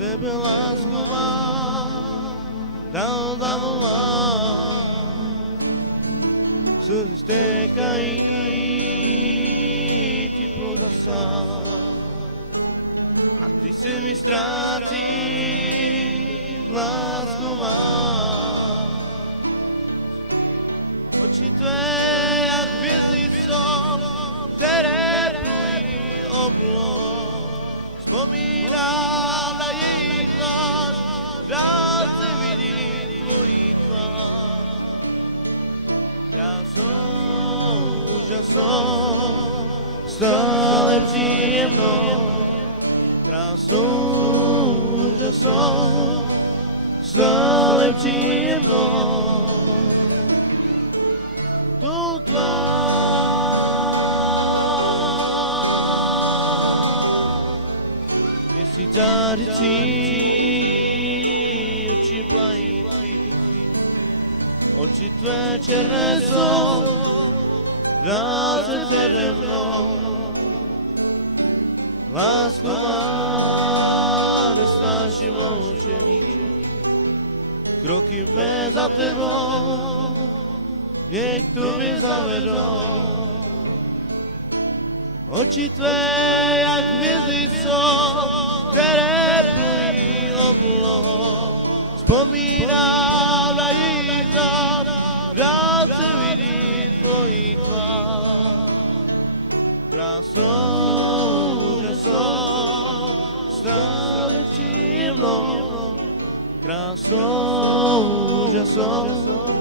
tebe lásku mám, dal zavolám. Slzy stékají ti pod osám a ty si mi ztrácíš, lásku mám. Oči tvé jak hvězdy jsou, které plují oblok. Vzpomínám na jejich tvář, rád se vidím tvojí tvář. Krásou, úžasnou, stále příjemnou. Krásou, úžasnou, stále příjemnou. Tu tvář měsíc zářící, oči plající, oči tvé černé jsou, rád se přede mnou. Lásku má, nesnáším loučení, kroky mé za tebou, mě k tobě zavedou. Oči tvé jak hvězdy jsou, které plují oblohou. Vzpomínám na jejich tvář, rád se vidím tvojí tvář. Krásou, úžasnou, stále příjemnou. Krásou, úžasnou,